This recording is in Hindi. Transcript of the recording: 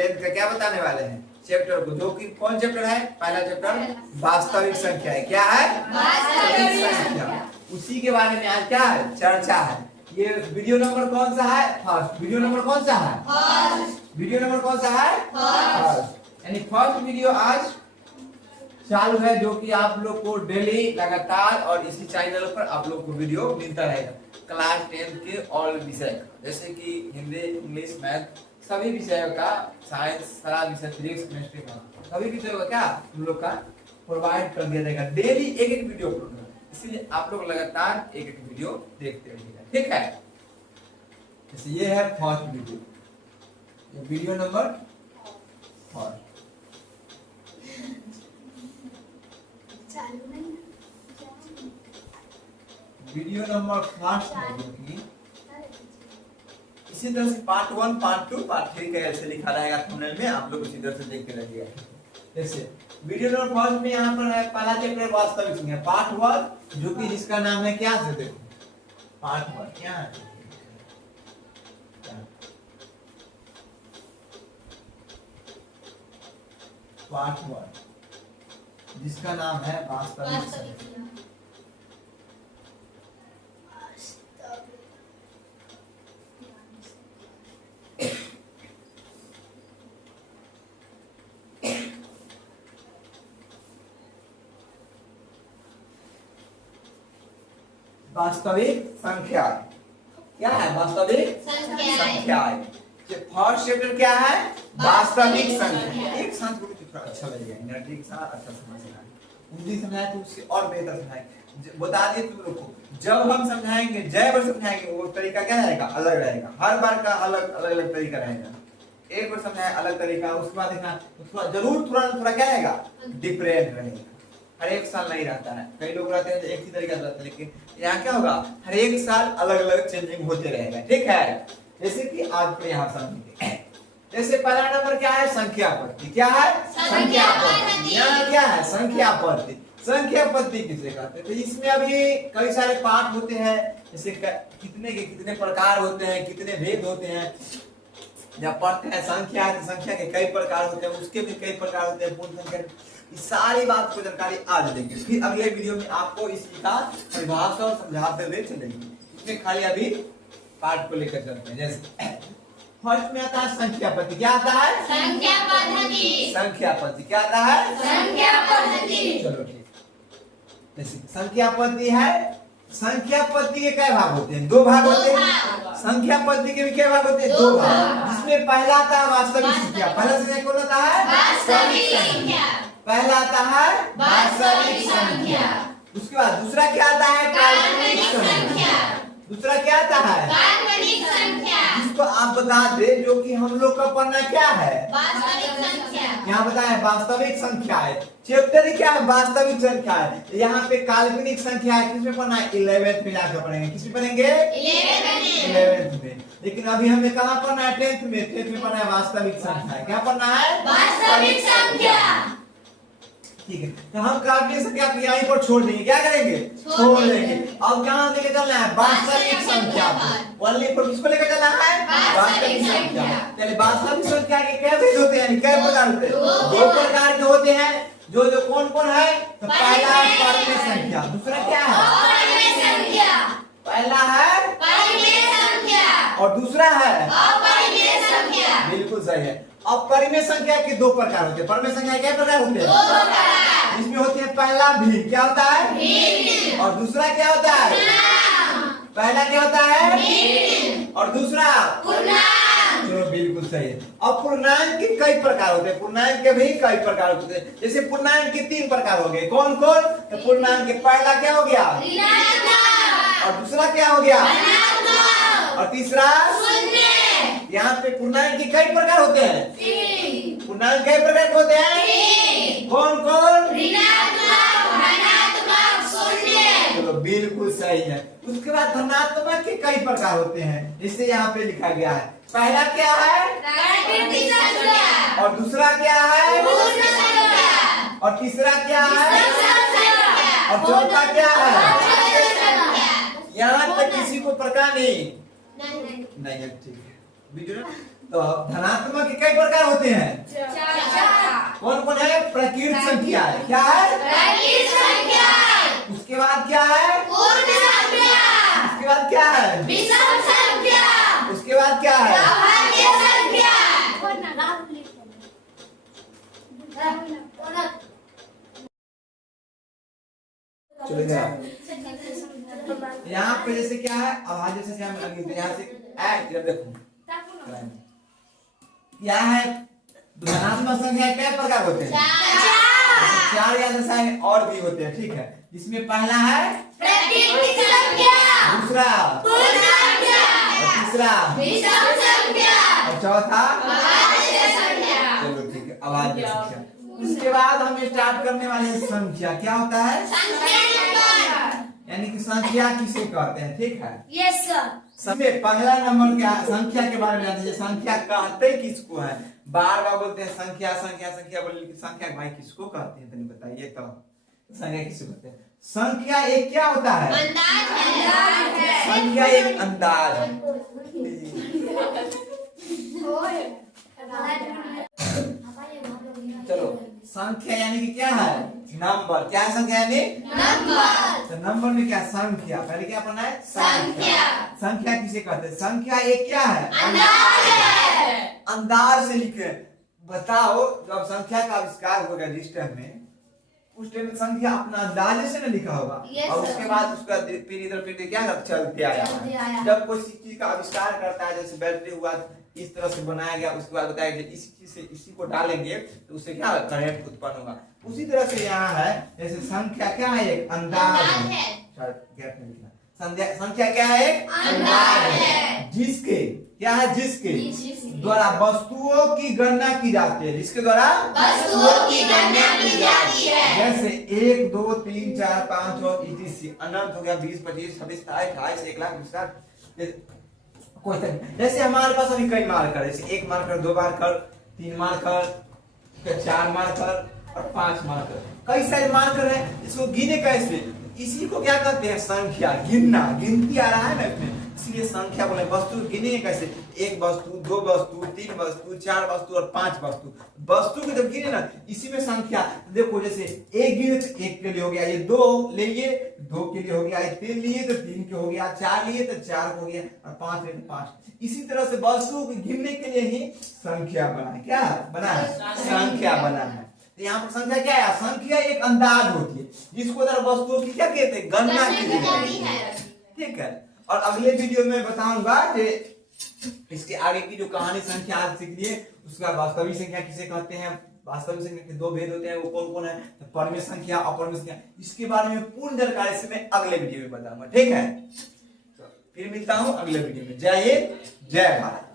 10th का क्या बताने वाले हैं, चैप्टर को, जो कि कौन चैप्टर है, पहला चैप्टर वास्तविक संख्या है। क्या है, वास्तविक संख्या। उसी के बारे में आज क्या है, चर्चा है। ये वीडियो नंबर कौन सा है, फर्स्ट। वीडियो नंबर कौन सा है, फर्स्ट। वीडियो नंबर कौन सा है, फर्स्ट। यानी फर्स्ट वीडियो आज चालू है, जो कि आप लोग को डेली लगातार और इसी चैनल पर आप लोग को वीडियो मिलता रहेगा क्लास 10 के ऑल विषय का, जैसे कि हिंदी, इंग्लिश, मैथ, सभी विषयों का, साइंस, सारा विषय, फिजिक्स, केमिस्ट्री का, सभी विषयों का क्या हम लोग का प्रोवाइड कर दिया जाएगा। डेली एक एक वीडियो अपलोड होगा, इसलिए आप लोग लगातार एक एक वीडियो देखते रहिएगा, ठीक है। जैसे ये है फर्स्ट वीडियो, ये video number first. Video number first है, जो कि इसी तरह से पार्ट 1, पार्ट 2, पार्ट 3 का ऐसे लिखा रहेगा थंबनेल में, आप लोग उसी तरह से देख के रहिएगा। जैसे वीडियो नंबर फर्स्ट में यहाँ पर है पहला चैप्टर वास्तविक संख्या, पार्ट 1, जो कि जिसका नाम है क्या से देखो, पार्ट 1 क्या है, पार्ट 1 जिसका नाम है वास्तविक संख्या। वास्तविक संख्या क्या है, वास्तविक संख्या। फर्स्ट चैप्टर क्या है, वास्तविक संख्या। एक साथ बोलो तो थोड़ा अच्छा लगेगा, एनर्जी के साथ अच्छा समझना। हिंदी समझाए तो उससे और बेहतर समझाए। बता दिए तुम लोग को, जब हम समझाएंगे, जय बार समझाएंगे, वो तरीका क्या रहेगा, अलग रहेगा। हर बार का अलग अलग तरीका रहेगा। एक बार समझाए अलग तरीका, उसके बाद देखना थोड़ा जरूर थोड़ा क्या रहेगा, डिफरेंट रहेगा। हर एक साल नहीं रहता है, कई लोग रहते हैं एक ही तरीका रहता है, लेकिन यहाँ क्या होगा, हर एक साल अलग अलग चेंजिंग होते रहेगा, ठीक है। जैसे कि आज के यहाँ समझेंगे, जैसे पहला नंबर क्या है, संख्या पद्धति। क्या है, संख्या पद्धति। यहाँ क्या है, संख्या पद्धति। संख्या पद्धति किसे कहते हैं, तो इसमें अभी कई सारे पार्ट होते हैं, जैसे कितने के कितने प्रकार होते हैं, कितने भेद होते हैं। जब पढ़ते हैं संख्या है तो संख्या के कई प्रकार होते हैं, उसके भी कई प्रकार होते हैं, पूर्ण संख्या, इस सारी बात को जानकारी आज देंगे। फिर अगले वीडियो में आपको इसका परिभाषा और समझाते हुए चलेंगे। इसमें खाली अभी पार्ट को लेकर चलते हैं। जैसे फर्स्ट में आता है संख्या पद्धति। क्या आता है, संख्या पद्धति। संख्या पद्धति क्या आता है, संख्या पद्धति। चलो ठीक, जैसे संख्या पद्धति है, संख्या पद्धति के कई भाग होते हैं, 2 भाग होते हैं। संख्या पद्धति के भी क्या भाग होते हैं, 2 भाग। जिसमें पहला आता है वास्तविक संख्या। पहला संख्या कौन आता है, वास्तविक संख्या। पहला आता है वास्तविक संख्या। उसके बाद दूसरा क्या आता है, काल्पनिक संख्या। दूसरा क्या आता है, काल्पनिक संख्या। जिसको आप बता दे, जो कि हम लोग का पढ़ना क्या है, वास्तविक संख्या। यहाँ बताया वास्तविक संख्या है, चैप्टर क्या है, वास्तविक संख्या है। यहाँ पे काल्पनिक संख्या है, किसमें पढ़ना है, 11th में जाकर पढ़ेंगे। किसमें पढ़ेंगे, 11th में। लेकिन अभी हमें कहाँ पढ़ना है, 10th में। 10th में पढ़ना है वास्तविक संख्या। क्या पढ़ना है, वास्तविक संख्या, ठीक है। तो हम काल्पनिक संख्या को यहीं पर छोड़ देंगे। क्या करेंगे, छोड़ देंगे। अब कहाँ लेके चलना है, वास्तविक संख्या पर। ओनली पर किसको लेकर चलना है, वास्तविक संख्या। चलिए, वास्तविक संख्या के क्या भेद होते हैं, क्या प्रकार होते हैं, 2 प्रकार के होते हैं। जो कौन कौन है, तो पहला है परिमेय संख्या। दूसरा क्या है, अपरिमेय संख्या। पहला है परिमेय संख्या और दूसरा है अपरिमेय संख्या। बिल्कुल सही है। अपरिमेय संख्या के 2 प्रकार होते हैं। परिमेय संख्या के क्या प्रकार होते हैं, 2 प्रकार। इसमें होते हैं पहला भी, क्या होता है, भिन्न। और दूसरा क्या होता है, पहला क्या होता है, भिन्न, और दूसरा पूर्णांक। चलो बिल्कुल सही है। अब पूर्णांक के कई प्रकार होते हैं, पूर्णांक के भी कई प्रकार होते हैं। जैसे पूर्णांक के 3 प्रकार हो गए, कौन कौन, तो पूर्णांक के पहला क्या हो गया, ऋणात्मक, और दूसरा क्या हो गया, धनात्मक, और तीसरा शून्य। यहाँ पे पूर्णांक के कई प्रकार होते हैं, पूर्णांक कई प्रकार होते हैं, कौन कौन, ऋणात्मक, धनात्मक, शून्य। चलो बिल्कुल सही है। उसके बाद धनात्मक के कई प्रकार होते हैं, जिससे यहाँ पे लिखा गया है। पहला क्या है, प्राकृतिक संख्या, और दूसरा क्या है, पूर्ण संख्या, और तीसरा क्या है, और चौथा क्या है। यहाँ तक किसी को प्रकार नहीं है, ठीक है। वीडियो तो धनात्मक के कई प्रकार होते हैं। कौन कौन है? प्रकृत संख्या है। क्या है? प्रकृत संख्या। उसके बाद क्या है? पूर्ण संख्या। उसके बाद क्या है? विषम संख्या। उसके बाद क्या है? अभाज्य संख्या। चलो यहाँ पे जैसे क्या है? अभाज्य संख्या में लगी यहाँ से इधर देखो क्या है? धनात्मक संख्या कई प्रकार होते हैं? चार या दशा और भी होते हैं। ठीक है, जिसमें पहला है प्रकृत संख्या, दूसरा पूर्ण संख्या, और तीसरा विषम संख्या, और चौथा अभाज्य संख्या। चलो ठीक है, अभाज्य संख्या। उसके बाद हम स्टार्ट करने वाले हैं संख्या। क्या होता है? संख्या नंबर। यानी कि संख्या किसे कहते हैं? ठीक है, यस सर। सबसे पहला नंबर क्या संख्या के बारे में जानते हैं। संख्या कहते किसको है? बार बार बोलते हैं संख्या संख्या संख्या बोले, लेकिन संख्या भाई किसको कहते हैं? तनी बताइए तो, संख्या किसको कहते हैं? संख्या एक क्या होता है? अंदाज है। संख्या एक अंदाज है। चलो, संख्या यानी कि क्या है? नंबर। क्या है संख्या यानी? नंबर। तो नंबर में क्या? संख्या। पहले क्या पढ़ना है? संख्या। संख्या किसे कहते हैं? संख्या एक क्या है? अंदाज है। अंदाज से लिखे। बताओ, जब संख्या का आविष्कार होगा जिस टाइम में, उस टाइम में संख्या अपना अंदाजे से न लिखा होगा। Yes, और sir. उसके बाद उसका फिर इधर फिर क्या चलते आया। जब कोई चीज का आविष्कार करता है, जैसे बैटरी हुआ, इस तरह से बनाया गया, उसके बाद बताया कि इस चीज से इसी को डालेंगे तो उससे क्या करंट उत्पन्न होगा। उसी तरह से यहाँ है, जैसे संख्या क्या है? एक अंदाज है। संख्या क्या है? एक अंदाज है। जिसके क्या है? जिसके द्वारा वस्तुओं की गणना की जाती है। जिसके द्वारा वस्तुओं की गणना की जाती है। जैसे 1 2 3 4 5 और etc अनंत हो गया, 20 25 26 28 28 1 लाख 20 लाख कोई तक। जैसे हमारे पास अभी कई मार्कर है, जैसे 1 मार्कर 2 मार्कर 3 मार्कर 4 मार्कर और 5 मार्कर, कई सारे मार्कर है। इसको गिने कैसे? इसी को क्या कहते हैं? संख्या। गिनना, गिनती आ रहा है ना इसमें, इसलिए संख्या बोले। वस्तु गिने कैसे? 1 वस्तु 2 वस्तु 3 वस्तु 4 वस्तु और 5 वस्तु। वस्तु को जब गिने ना, इसी में संख्या। देखो, जैसे 1 गिने तो 1 के लिए हो गया, ये 2 ले लिए 2 के लिए हो गया, ये 3 लिए तो 3 के हो गया, 4 लिए तो 4 हो गया और 5 लिए तो 5। इसी तरह से वस्तुओं को गिनने के लिए ही संख्या बना है। क्या बना है? संख्या बना है। यहाँ पर संख्या क्या है? संख्या एक अंदाज होती है जिसको द्वारा वस्तुओं की क्या कहते हैं? गणना की जाती है। ठीक है, और अगले वीडियो में बताऊंगा कि इसके आगे की जो कहानी संख्या आज सीख लिए, उसका वास्तविक संख्या किसे कहते हैं, वास्तविक संख्या के 2 भेद होते हैं, वो कौन कौन है, तो परमेय संख्या, अपरमेय संख्या। इसके बारे में पूर्ण जानकारी से मैं अगले वीडियो में बताऊंगा। ठीक है, तो फिर मिलता हूँ अगले वीडियो में। जय हिंद, जय भारत।